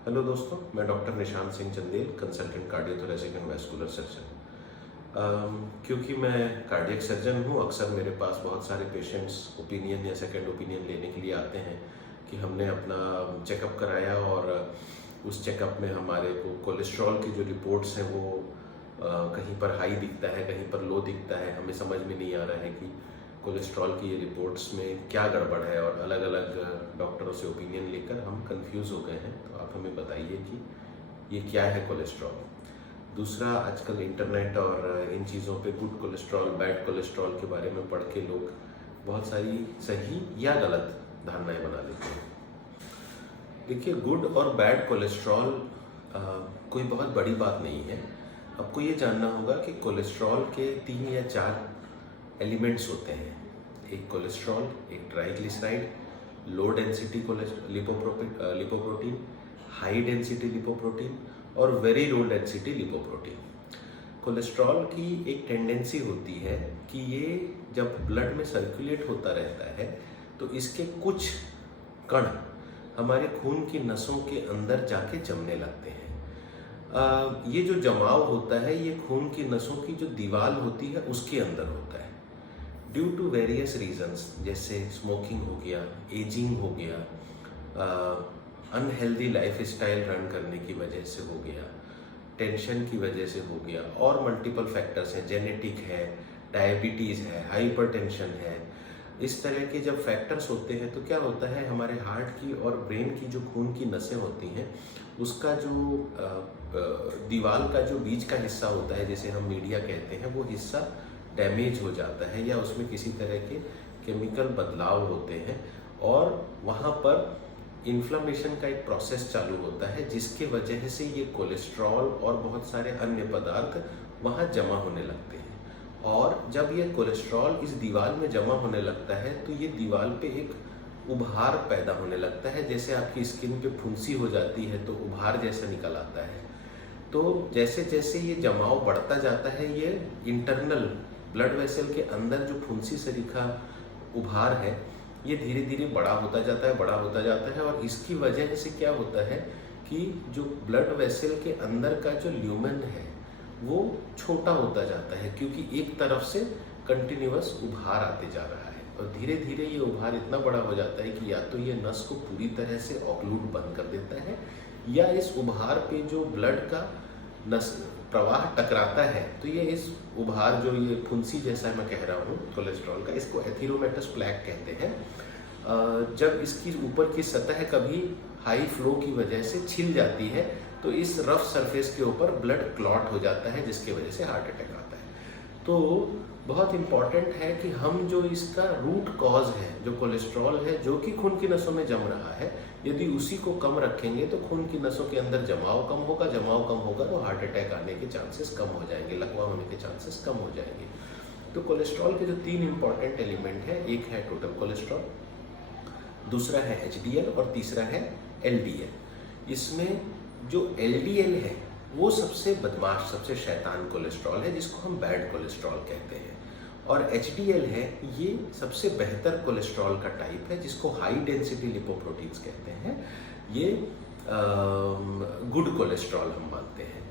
Hello दोस्तों, मैं doctor Nishant Singh Chandel, consultant cardiothoracic and vascular surgeon. क्योंकि मैं कार्डियक सर्जन हूँ, अक्सर मेरे पास बहुत सारे पेशेंट्स ओपिनियन या सेकंड ओपिनियन लेने के लिए आते हैं कि हमने अपना चेकअप कराया और उस चेकअप में हमारे को कोलेस्ट्रॉल की जो रिपोर्ट्स हैं वो कहीं पर हाई दिखता है, कहीं पर लो दिखता है। हमें समझ में नहीं आ रहा है कि कोलेस्ट्रॉल की ये रिपोर्ट्स में क्या गड़बड़ है, और अलग अलग डॉक्टरों से ओपिनियन लेकर हम कंफ्यूज हो गए हैं। तो आप हमें बताइए कि ये क्या है कोलेस्ट्रॉल। दूसरा, आजकल इंटरनेट और इन चीज़ों पे गुड कोलेस्ट्रॉल, बैड कोलेस्ट्रॉल के बारे में पढ़ के लोग बहुत सारी सही या गलत धारणाएं बना लेते हैं। देखिए, गुड और बैड कोलेस्ट्रॉल कोई बहुत बड़ी बात नहीं है। आपको ये जानना होगा कि कोलेस्ट्रॉल के 3 या 4 एलिमेंट्स होते हैं। एक कोलेस्ट्रॉल, एक triglyceride, low density lipoprotein, high density lipoprotein और very low density lipoprotein. Cholesterol की एक टेंडेंसी होती है कि ये जब ब्लड में सर्कुलेट होता रहता है तो इसके कुछ कण हमारे खून की नसों के अंदर जाके जमने लगते हैं। ये जो जमाव होता है ये खून की नसों की जो दीवार होती है उसके अंदर होता है, ड्यू टू वेरियस रीजंस, जैसे स्मोकिंग हो गया, एजिंग हो गया, अनहेल्दी लाइफ स्टाइल रन करने की वजह से हो गया, टेंशन की वजह से हो गया, और मल्टीपल फैक्टर्स हैं, जेनेटिक है, डायबिटीज़ है, हाइपरटेंशन है। इस तरह के जब फैक्टर्स होते हैं तो क्या होता है, हमारे हार्ट की और ब्रेन की जो खून की नसें होती हैं उसका जो दीवार का जो बीच का हिस्सा होता है, जिसे हम मीडिया कहते हैं, वो हिस्सा डैमेज हो जाता है या उसमें किसी तरह के केमिकल बदलाव होते हैं और वहाँ पर इन्फ्लामेशन का एक प्रोसेस चालू होता है, जिसके वजह से ये कोलेस्ट्रॉल और बहुत सारे अन्य पदार्थ वहाँ जमा होने लगते हैं। और जब ये कोलेस्ट्रॉल इस दीवार में जमा होने लगता है तो ये दीवार पे एक उभार पैदा होने लगता है। जैसे आपकी स्किन पे फुंसी हो जाती है तो उभार जैसा निकल आता है। तो जैसे जैसे ये जमाव बढ़ता जाता है, ये इंटरनल ब्लड वेसल के अंदर जो फुंसी सरीखा उभार है ये धीरे धीरे बड़ा होता जाता है, बड़ा होता जाता है। और इसकी वजह से क्या होता है कि जो ब्लड वेसल के अंदर का जो ल्यूमेन है वो छोटा होता जाता है, क्योंकि एक तरफ से कंटिन्यूअस उभार आते जा रहा है। और धीरे धीरे ये उभार इतना बड़ा हो जाता है कि या तो ये नस को पूरी तरह से ऑक्लूड बंद कर देता है, या इस उभार पे जो ब्लड का नस प्रवाह टकराता है तो ये इस उभार, जो ये फुंसी जैसा मैं कह रहा हूँ कोलेस्ट्रॉल का, इसको एथीरोमेटस प्लैक कहते हैं। जब इसकी ऊपर की सतह कभी हाई फ्लो की वजह से छिल जाती है तो इस रफ सरफेस के ऊपर ब्लड क्लॉट हो जाता है, जिसकी वजह से हार्ट अटैक आता है। तो बहुत इम्पॉर्टेंट है कि हम जो इसका रूट कॉज है, जो कोलेस्ट्रॉल है जो कि खून की नसों में जम रहा है, यदि उसी को कम रखेंगे तो खून की नसों के अंदर जमाव कम होगा, जमाव कम होगा तो हार्ट अटैक आने के चांसेस कम हो जाएंगे, लकवा होने के चांसेस कम हो जाएंगे। तो कोलेस्ट्रॉल के जो 3 इंपॉर्टेंट एलिमेंट है, एक है टोटल कोलेस्ट्रॉल, दूसरा है एचडीएल और तीसरा है एलडीएल। इसमें जो एलडीएल है वो सबसे बदमाश, सबसे शैतान कोलेस्ट्रॉल है, जिसको हम बैड कोलेस्ट्रॉल कहते हैं। और एचडीएल है ये सबसे बेहतर कोलेस्ट्रॉल का टाइप है, जिसको हाई डेंसिटी लिपोप्रोटीन्स कहते हैं। ये गुड कोलेस्ट्रॉल हम मानते हैं।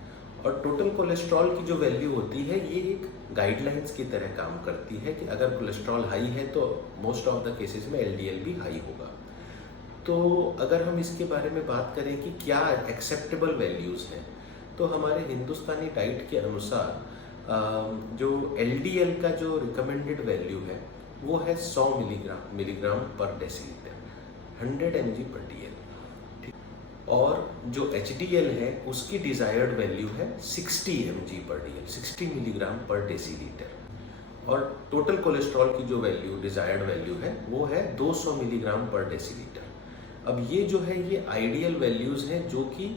और टोटल कोलेस्ट्रॉल की जो वैल्यू होती है ये एक गाइडलाइंस की तरह काम करती है कि अगर कोलेस्ट्रॉल हाई है तो मोस्ट ऑफ द केसेस में एलडीएल भी हाई होगा। तो अगर हम इसके बारे में बात करें कि क्या एक्सेप्टेबल वैल्यूज़ हैं, तो हमारे हिंदुस्तानी डाइट के अनुसार जो एलडीएल का जो रिकमेंडेड वैल्यू है वो है 100 मिलीग्राम पर डेसीलीटर, 100 mg पर डीएल। और जो एचडीएल है उसकी डिजायर्ड वैल्यू है 60 mg पर डीएल, 60 मिलीग्राम पर डेसीलीटर। और टोटल कोलेस्ट्रॉल की जो वैल्यू, डिजायर्ड वैल्यू है वो है 200 मिलीग्राम पर डेसीलीटर। अब ये जो है ये आइडियल वैल्यूज़ हैं जो कि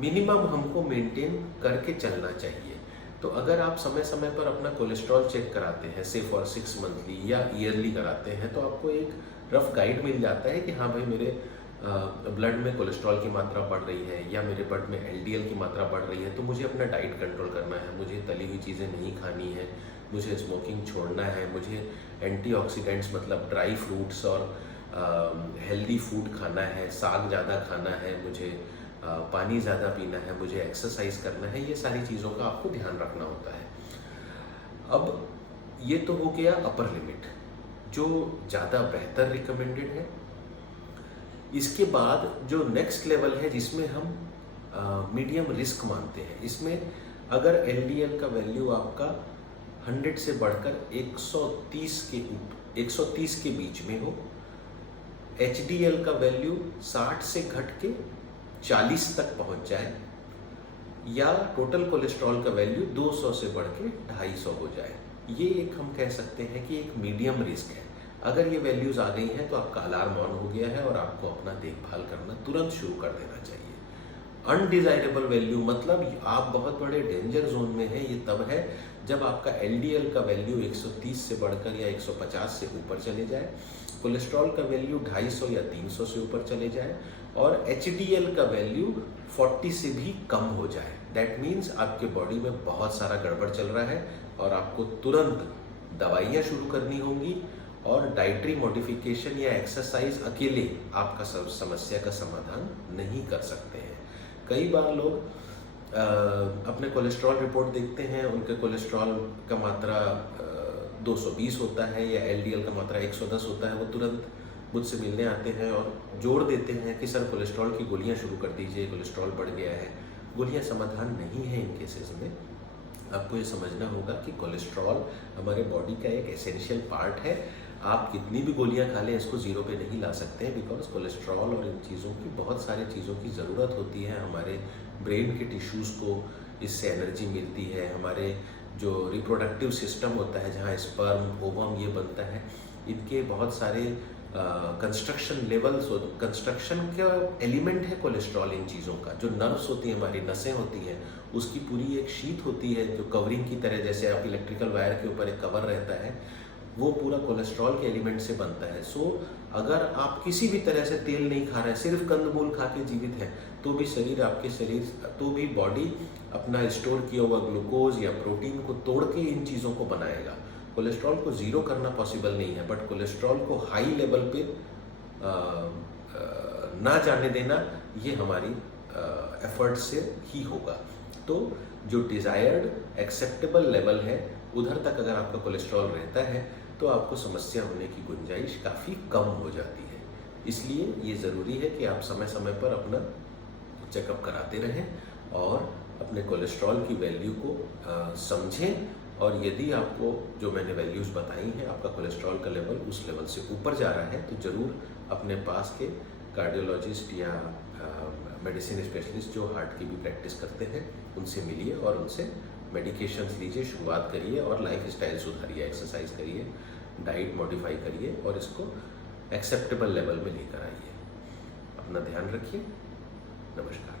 मिनिमम हमको मेंटेन करके चलना चाहिए। तो अगर आप समय समय पर अपना कोलेस्ट्रॉल चेक कराते हैं, से फॉर 6 मंथली या ईयरली कराते हैं, तो आपको एक रफ गाइड मिल जाता है कि हाँ भाई मेरे ब्लड में कोलेस्ट्रॉल की मात्रा बढ़ रही है या मेरे ब्लड में एलडीएल की मात्रा बढ़ रही है, तो मुझे अपना डाइट कंट्रोल करना है, मुझे तली हुई चीज़ें नहीं खानी है, मुझे स्मोकिंग छोड़ना है, मुझे एंटीऑक्सीडेंट्स मतलब ड्राई फ्रूट्स और हेल्दी फूड खाना है, साग ज़्यादा खाना है, मुझे पानी ज़्यादा पीना है, मुझे एक्सरसाइज करना है, ये सारी चीज़ों का आपको ध्यान रखना होता है। अब ये तो हो गया अपर लिमिट जो ज़्यादा बेहतर रिकमेंडेड है। इसके बाद जो नेक्स्ट लेवल है जिसमें हम मीडियम रिस्क मानते हैं, इसमें अगर एलडीएल का वैल्यू आपका 100 से बढ़कर 130 के बीच में हो, एचडीएल का वैल्यू 60 से घट के 40 तक पहुंच जाए, या टोटल कोलेस्ट्रॉल का वैल्यू 200 से बढ़ के 250 हो जाए, ये एक हम कह सकते हैं कि एक मीडियम रिस्क है। अगर ये वैल्यूज आ गई हैं तो आपका अलार्म ऑन हो गया है और आपको अपना देखभाल करना तुरंत शुरू कर देना चाहिए। अनडिजायरेबल वैल्यू मतलब आप बहुत बड़े डेंजर जोन में हैं, ये तब है जब आपका एलडीएल का वैल्यू 130 से बढ़कर या 150 से ऊपर चले जाए, कोलेस्ट्रॉल का वैल्यू 250 या 300 से ऊपर चले जाए, और एचडीएल का वैल्यू 40 से भी कम हो जाए। दैट मीन्स आपके बॉडी में बहुत सारा गड़बड़ चल रहा है और आपको तुरंत दवाइयाँ शुरू करनी होंगी, और डाइटरी मॉडिफिकेशन या एक्सरसाइज अकेले आपका समस्या का समाधान नहीं कर सकते हैं। कई बार लोग अपने कोलेस्ट्रॉल रिपोर्ट देखते हैं, उनके कोलेस्ट्रॉल का मात्रा 220 होता है या एलडीएल का मात्रा 110 होता है, वो तुरंत मुझसे मिलने आते हैं और जोड़ देते हैं कि सर कोलेस्ट्रॉल की गोलियां शुरू कर दीजिए, कोलेस्ट्रॉल बढ़ गया है। गोलियां समाधान नहीं है इन केसेस में। आपको ये समझना होगा कि कोलेस्ट्रॉल हमारे बॉडी का एक एसेंशियल पार्ट है। आप कितनी भी गोलियां खा लें इसको जीरो पे नहीं ला सकते हैं, बिकॉज कोलेस्ट्रॉल और इन चीज़ों की, बहुत सारी चीज़ों की ज़रूरत होती है। हमारे ब्रेन के टिश्यूज़ को इससे एनर्जी मिलती है, हमारे जो रिप्रोडक्टिव सिस्टम होता है जहाँ स्पर्म ओवम ये बनता है, इनके बहुत सारे कंस्ट्रक्शन लेवल्स, कंस्ट्रक्शन का एलिमेंट है कोलेस्ट्रॉल। इन चीज़ों का जो नर्व्स होती हैं, हमारी नसें होती हैं, उसकी पूरी एक शीट होती है जो कवरिंग की तरह, जैसे आप इलेक्ट्रिकल वायर के ऊपर एक कवर रहता है, वो पूरा कोलेस्ट्रॉल के एलिमेंट से बनता है। सो अगर आप किसी भी तरह से तेल नहीं खा रहे हैं, सिर्फ कंदमूल खा के जीवित हैं, तो भी बॉडी अपना स्टोर किया हुआ ग्लूकोज या प्रोटीन को तोड़ के इन चीज़ों को बनाएगा। कोलेस्ट्रॉल को ज़ीरो करना पॉसिबल नहीं है, बट कोलेस्ट्रॉल को हाई लेवल पे ना जाने देना ये हमारी एफर्ट से ही होगा। तो जो डिज़ायर्ड एक्सेप्टेबल लेवल है उधर तक अगर आपका कोलेस्ट्रॉल रहता है तो आपको समस्या होने की गुंजाइश काफ़ी कम हो जाती है। इसलिए ये ज़रूरी है कि आप समय समय पर अपना चेकअप कराते रहें और अपने कोलेस्ट्रॉल की वैल्यू को समझें, और यदि आपको जो मैंने वैल्यूज़ बताई हैं, आपका कोलेस्ट्रॉल का लेवल उस लेवल से ऊपर जा रहा है, तो ज़रूर अपने पास के कार्डियोलॉजिस्ट या मेडिसिन स्पेशलिस्ट जो हार्ट की भी प्रैक्टिस करते हैं उनसे मिलिए और उनसे मेडिकेशंस लीजिए, शुरुआत करिए और लाइफ स्टाइल सुधारिए, एक्सरसाइज करिए, डाइट मॉडिफाई करिए और इसको एक्सेप्टेबल लेवल में लेकर आइए। अपना ध्यान रखिए। नमस्कार।